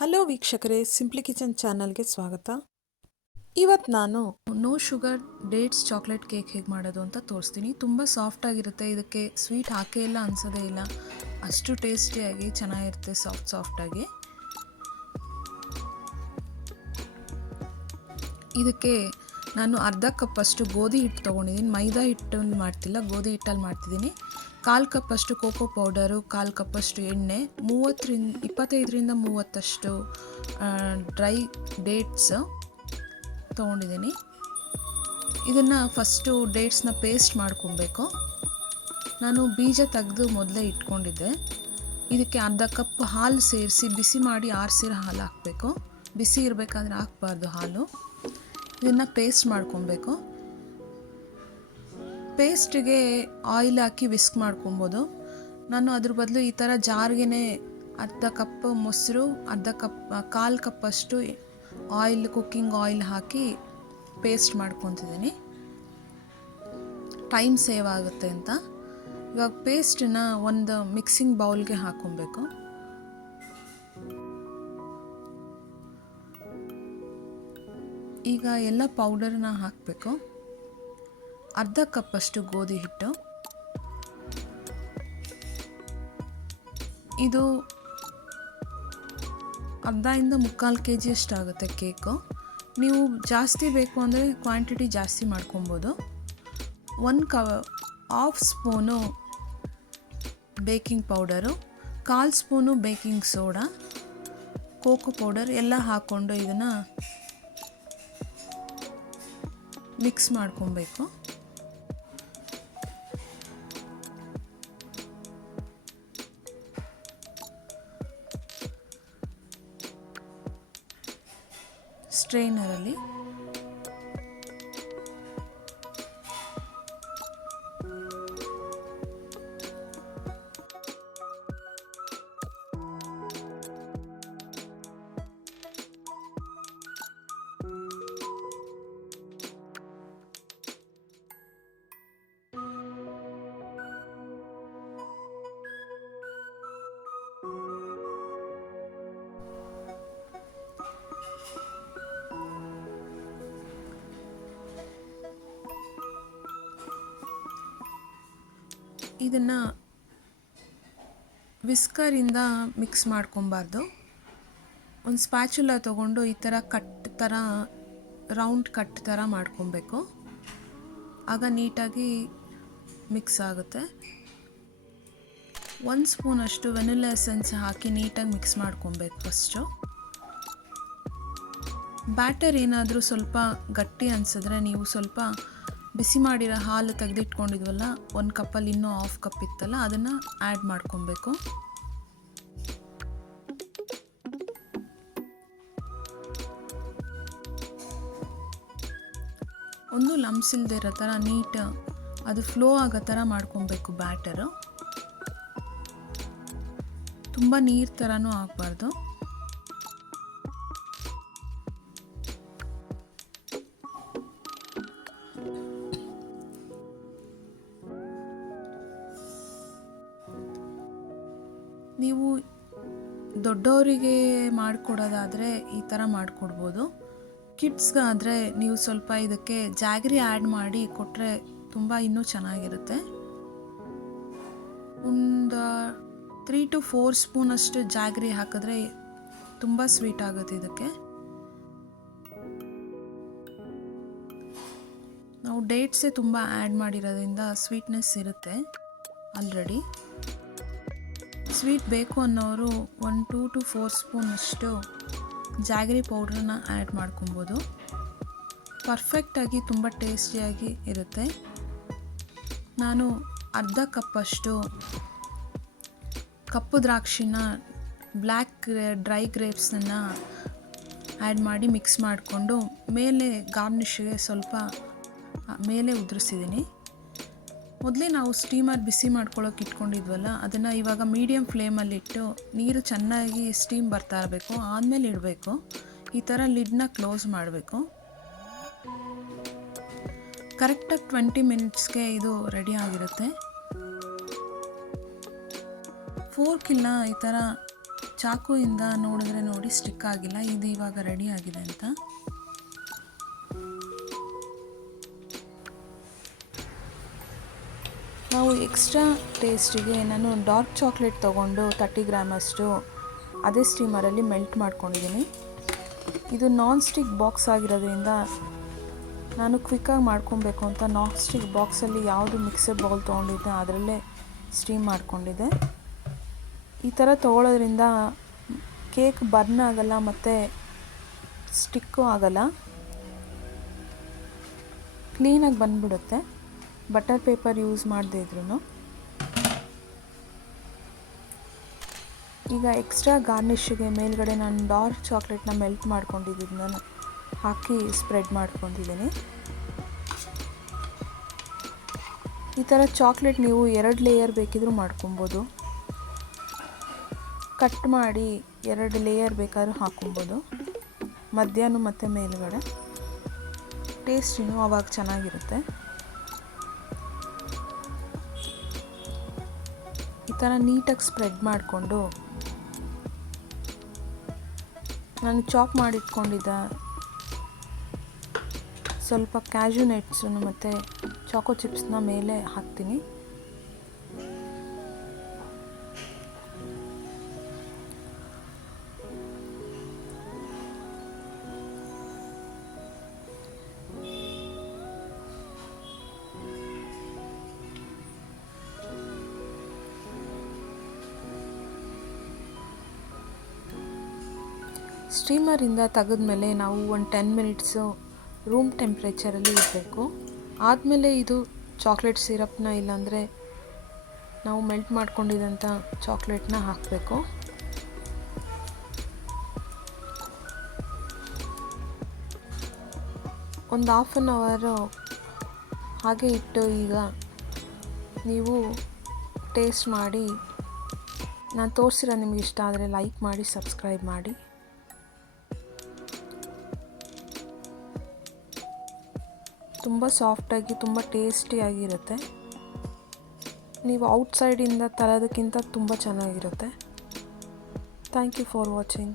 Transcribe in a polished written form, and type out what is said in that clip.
Hello ವೀಕ್ಷಕರೇ, simply kitchen ಚಾನಲ್ಗೆ ಸ್ವಾಗತ. ಇವತ್ತು ನಾನು no sugar dates chocolate cake ಹೇಗೆ ಮಾಡೋದು ಅಂತ ತೋರಿಸ್ತೀನಿ. ತುಂಬ ಸಾಫ್ಟಾಗಿರುತ್ತೆ. ಇದಕ್ಕೆ ಸ್ವೀಟ್ ಹಾಕೇ ಇಲ್ಲ ಅನಿಸೋದೇ ಇಲ್ಲ, ಅಷ್ಟು ಟೇಸ್ಟಿಯಾಗಿ ಚೆನ್ನಾಗಿರುತ್ತೆ, ಸಾಫ್ಟಾಗಿ. ಇದಕ್ಕೆ ನಾನು ಅರ್ಧ ಕಪ್ಪಷ್ಟು ಗೋಧಿ ಹಿಟ್ಟು ತೊಗೊಂಡಿದ್ದೀನಿ. ಮೈದಾ ಹಿಟ್ಟಲ್ಲಿ ಮಾಡ್ತಿಲ್ಲ, ಗೋಧಿ ಹಿಟ್ಟಲ್ಲಿ ಮಾಡ್ತಿದ್ದೀನಿ. 1/4 ಕಪ್ಪಷ್ಟು ಕೋಕೋ ಪೌಡರು, 1/4 ಕಪ್ಪಷ್ಟು ಎಣ್ಣೆ, 25ರಿಂದ 30 ಡ್ರೈ ಡೇಟ್ಸ್ ತೊಗೊಂಡಿದ್ದೀನಿ. ಇದನ್ನು ಫಸ್ಟು ಡೇಟ್ಸ್ನ ಪೇಸ್ಟ್ ಮಾಡ್ಕೊಬೇಕು. ನಾನು ಬೀಜ ತೆಗೆದು ಮೊದಲೇ ಇಟ್ಕೊಂಡಿದ್ದೆ. ಇದಕ್ಕೆ ಅರ್ಧ ಕಪ್ ಹಾಲು ಸೇರಿಸಿ ಬಿಸಿ ಮಾಡಿ ಆರಿಸಿರೋ ಹಾಲು ಹಾಕಬೇಕು. ಬಿಸಿ ಇರಬೇಕಾದ್ರೆ ಹಾಕಬಾರ್ದು ಹಾಲು. ಇದನ್ನು ಪೇಸ್ಟ್ ಮಾಡ್ಕೊಬೇಕು. ಪೇಸ್ಟಿಗೆ ಆಯಿಲ್ ಹಾಕಿ ವಿಸ್ಕ್ ಮಾಡ್ಕೊಬೋದು. ನಾನು ಅದ್ರ ಬದಲು ಈ ಥರ ಜಾರ್ಗೆ ಅರ್ಧ ಕಪ್ ಮೊಸರು, ಅರ್ಧ ಕಪ್ 1/4 ಕಪ್ಪಷ್ಟು ಆಯಿಲ್, ಕುಕ್ಕಿಂಗ್ ಆಯಿಲ್ ಹಾಕಿ ಪೇಸ್ಟ್ ಮಾಡ್ಕೊತಿದ್ದೀನಿ, ಟೈಮ್ ಸೇವ್ ಆಗುತ್ತೆ ಅಂತ. ಇವಾಗ ಪೇಸ್ಟನ್ನ ಒಂದು ಮಿಕ್ಸಿಂಗ್ ಬೌಲ್ಗೆ ಹಾಕ್ಕೊಬೇಕು. ಈಗ ಎಲ್ಲ ಪೌಡರ್ನ ಹಾಕಬೇಕು. ಅರ್ಧ ಕಪ್ಪಷ್ಟು ಗೋಧಿ ಹಿಟ್ಟು. ಇದು ಅರ್ಧದಿಂದ 3/4 kg ಅಷ್ಟಾಗುತ್ತೆ ಕೇಕು. ನೀವು ಜಾಸ್ತಿ ಬೇಕು ಅಂದರೆ ಕ್ವಾಂಟಿಟಿ ಜಾಸ್ತಿ ಮಾಡ್ಕೊಬೋದು. 1/2 spoon baking powder, 1/4 spoon baking soda, cocoa powder ಎಲ್ಲ ಹಾಕ್ಕೊಂಡು ಇದನ್ನು ಮಿಕ್ಸ್ ಮಾಡ್ಕೊಬೇಕು. ಸ್ಟ್ರೈನರಲ್ಲಿ ಇದನ್ನು ವಿಸ್ಕರಿಂದ ಮಿಕ್ಸ್ ಮಾಡ್ಕೊಬಾರ್ದು. ಒಂದು ಸ್ಪ್ಯಾಚುಲ ತೊಗೊಂಡು ಈ ಥರ ರೌಂಡ್ ಕಟ್ ಥರ ಮಾಡ್ಕೊಬೇಕು. ಆಗ ನೀಟಾಗಿ ಮಿಕ್ಸ್ ಆಗುತ್ತೆ. 1 ಸ್ಪೂನಷ್ಟು ವೆನಿಲಾ ಎಸೆನ್ಸ್ ಹಾಕಿ ನೀಟಾಗಿ ಮಿಕ್ಸ್ ಮಾಡ್ಕೊಬೇಕು ಫಸ್ಟು. ಬ್ಯಾಟರ್ ಏನಾದರೂ ಸ್ವಲ್ಪ ಗಟ್ಟಿ ಅನಿಸಿದ್ರೆ ನೀವು ಸ್ವಲ್ಪ ಬಿಸಿ ಮಾಡಿರೋ ಹಾಲು ತೆಗೆದಿಟ್ಕೊಂಡಿದ್ವಲ್ಲ, 1 ಕಪ್ಪಲ್ಲಿ ಇನ್ನೂ 1/2 ಕಪ್ ಇತ್ತಲ್ಲ, ಅದನ್ನು ಆ್ಯಡ್ ಮಾಡ್ಕೊಬೇಕು. ಒಂದು ಲಮ್ಸ್ ಇಲ್ಲದೆ ಇರೋ ಥರ ನೀಟ್ ಅದು ಫ್ಲೋ ಆಗೋ ಥರ ಮಾಡ್ಕೊಬೇಕು ಬ್ಯಾಟರು. ತುಂಬ ನೀರು ಥರನೂ ಆಗಬಾರ್ದು. ನೀವು ದೊಡ್ಡವರಿಗೆ ಮಾಡಿಕೊಡೋದಾದರೆ ಈ ಥರ ಮಾಡಿಕೊಡ್ಬೋದು. ಕಿಡ್ಸ್ಗಾದರೆ ನೀವು ಸ್ವಲ್ಪ ಇದಕ್ಕೆ ಜಾಗರಿ ಆ್ಯಡ್ ಮಾಡಿ ಕೊಟ್ಟರೆ ತುಂಬ ಇನ್ನೂ ಚೆನ್ನಾಗಿರುತ್ತೆ. ಒಂದು 3 to 4 ಸ್ಪೂನಷ್ಟು ಜಾಗರಿ ಹಾಕಿದ್ರೆ ತುಂಬ ಸ್ವೀಟ್ ಆಗುತ್ತೆ. ಇದಕ್ಕೆ ನಾವು ಡೇಟ್ಸೇ ತುಂಬ ಆ್ಯಡ್ ಮಾಡಿರೋದ್ರಿಂದ ಸ್ವೀಟ್ನೆಸ್ ಇರುತ್ತೆ ಆಲ್ರೆಡಿ. ಸ್ವೀಟ್ ಬೇಕು ಅನ್ನೋರು 2 to 4 ಸ್ಪೂನಷ್ಟು ಜಾಗರಿ ಪೌಡ್ರನ್ನ ಆ್ಯಡ್ ಮಾಡ್ಕೊಬೋದು. ಪರ್ಫೆಕ್ಟಾಗಿ ತುಂಬ ಟೇಸ್ಟಿಯಾಗಿ ಇರುತ್ತೆ. ನಾನು ಅರ್ಧ ಕಪ್ಪಷ್ಟು ಕಪ್ಪು ದ್ರಾಕ್ಷಿನ, ಬ್ಲ್ಯಾಕ್ ಡ್ರೈ ಗ್ರೇಪ್ಸನ್ನು ಆ್ಯಡ್ ಮಾಡಿ ಮಿಕ್ಸ್ ಮಾಡಿಕೊಂಡು ಮೇಲೆ ಗಾರ್ನಿಷ್ಗೆ ಸ್ವಲ್ಪ ಮೇಲೆ ಉದುರಿಸಿದ್ದೀನಿ. ಮೊದಲೇ ನಾವು ಸ್ಟೀಮರ್ ಬಿಸಿ ಮಾಡ್ಕೊಳ್ಳೋಕೆ ಇಟ್ಕೊಂಡಿದ್ವಲ್ಲ, ಅದನ್ನು ಇವಾಗ ಮೀಡಿಯಮ್ ಫ್ಲೇಮಲ್ಲಿಟ್ಟು ನೀರು ಚೆನ್ನಾಗಿ ಸ್ಟೀಮ್ ಬರ್ತಾ ಇರಬೇಕು, ಆದಮೇಲೆ ಇಡಬೇಕು. ಈ ಥರ ಲಿಡ್ನ ಕ್ಲೋಸ್ ಮಾಡಬೇಕು. ಕರೆಕ್ಟಾಗಿ 20 ಮಿನಿಟ್ಸ್ಗೆ ಇದು ರೆಡಿ ಆಗಿರುತ್ತೆ. ಫೋರ್ಕಿಲ್ಲ ಈ ಥರ ಚಾಕುಯಿಂದ ನೋಡಿದ್ರೆ ನೋಡಿ ಸ್ಟಿಕ್ ಆಗಿಲ್ಲ, ಇದು ಇವಾಗ ರೆಡಿ ಆಗಿದೆ ಅಂತ. ನಾವು ಎಕ್ಸ್ಟ್ರಾ ಟೇಸ್ಟಿಗೆ ನಾನು ಡಾರ್ಕ್ ಚಾಕ್ಲೇಟ್ ತೊಗೊಂಡು 30 ಗ್ರಾಮಷ್ಟು ಅದೇ ಸ್ಟೀಮರಲ್ಲಿ ಮೆಲ್ಟ್ ಮಾಡ್ಕೊಂಡಿದ್ದೀನಿ. ಇದು ನಾನ್ ಸ್ಟಿಕ್ ಬಾಕ್ಸ್ ಆಗಿರೋದ್ರಿಂದ ನಾನು ಕ್ವಿಕ್ಕಾಗಿ ಮಾಡ್ಕೊಬೇಕು ಅಂತ ನಾನ್ ಸ್ಟಿಕ್ ಬಾಕ್ಸಲ್ಲಿ ಯಾವುದು ಮಿಕ್ಸರ್ ಬೌಲ್ ತೊಗೊಂಡಿದ್ದೆ ಅದರಲ್ಲೇ ಸ್ಟೀಮ್ ಮಾಡ್ಕೊಂಡಿದ್ದೆ. ಈ ಥರ ತೊಗೊಳೋದ್ರಿಂದ ಕೇಕ್ ಬರ್ನ್ ಆಗಲ್ಲ ಮತ್ತು ಸ್ಟಿಕ್ಕು ಆಗಲ್ಲ, ಕ್ಲೀನಾಗಿ ಬಂದ್ಬಿಡುತ್ತೆ ಬಟರ್ ಪೇಪರ್ ಯೂಸ್ ಮಾಡದೇ ಇದ್ರೂ. ಈಗ ಎಕ್ಸ್ಟ್ರಾ ಗಾರ್ನಿಷಿಗೆ ಮೇಲ್ಗಡೆ ನಾನು ಡಾರ್ಕ್ ಚಾಕ್ಲೇಟ್ನ ಮೆಲ್ಟ್ ಮಾಡ್ಕೊಂಡಿದ್ದನ್ನು ಹಾಕಿ ಸ್ಪ್ರೆಡ್ ಮಾಡ್ಕೊಂಡಿದ್ದೀನಿ. ಈ ಥರ ಚಾಕ್ಲೇಟ್ ನೀವು 2 ಲೇಯರ್ ಬೇಕಿದ್ರೂ ಮಾಡ್ಕೊಬೋದು, ಕಟ್ ಮಾಡಿ 2 ಲೇಯರ್ ಬೇಕಾದ್ರೂ ಹಾಕ್ಕೊಬೋದು, ಮಧ್ಯಾಹ್ನ ಮತ್ತು ಮೇಲ್ಗಡೆ. ಟೇಸ್ಟಿನೂ ಆವಾಗ ಚೆನ್ನಾಗಿರುತ್ತೆ. ಈ ಥರ ನೀಟಾಗಿ ಸ್ಪ್ರೆಡ್ ಮಾಡಿಕೊಂಡು ನಾನು ಚಾಪ್ ಮಾಡಿಟ್ಕೊಂಡಿದ್ದ ಸ್ವಲ್ಪ ಕ್ಯಾಶ್ಯೂ ನಟ್ಸನ್ನು ಮತ್ತು ಚಾಕೋ ಚಿಪ್ಸ್ನ ಮೇಲೆ ಹಾಕ್ತೀನಿ. ಸ್ಟೀಮರಿಂದ ತೆಗೆದ್ಮೇಲೆ ನಾವು ಒಂದು 10 ಮಿನಿಟ್ಸು ರೂಮ್ ಟೆಂಪ್ರೇಚರಲ್ಲಿ ಇಡಬೇಕು. ಆದಮೇಲೆ ಇದು ಚಾಕ್ಲೇಟ್ ಸಿರಪ್ನ ಇಲ್ಲಾಂದರೆ ನಾವು ಮೆಲ್ಟ್ ಮಾಡ್ಕೊಂಡಿದ್ದಂಥ ಚಾಕ್ಲೇಟ್ನ ಹಾಕಬೇಕು. ಒಂದು 1/2 ಅವರ್ ಹಾಗೆ ಇಟ್ಟು ಈಗ ನೀವು ಟೇಸ್ಟ್ ಮಾಡಿ ನಾನು ತೋರಿಸಿರೋ ನಿಮ್ಗೆ ಇಷ್ಟ ಆದರೆ ಲೈಕ್ ಮಾಡಿ, ಸಬ್ಸ್ಕ್ರೈಬ್ ಮಾಡಿ. ತುಂಬ ಸಾಫ್ಟಾಗಿ ತುಂಬ ಟೇಸ್ಟಿಯಾಗಿರುತ್ತೆ. ನೀವು ಔಟ್ಸೈಡಿಂದ ತರೋದಕ್ಕಿಂತ ತುಂಬ ಚೆನ್ನಾಗಿರುತ್ತೆ. Thank you for watching.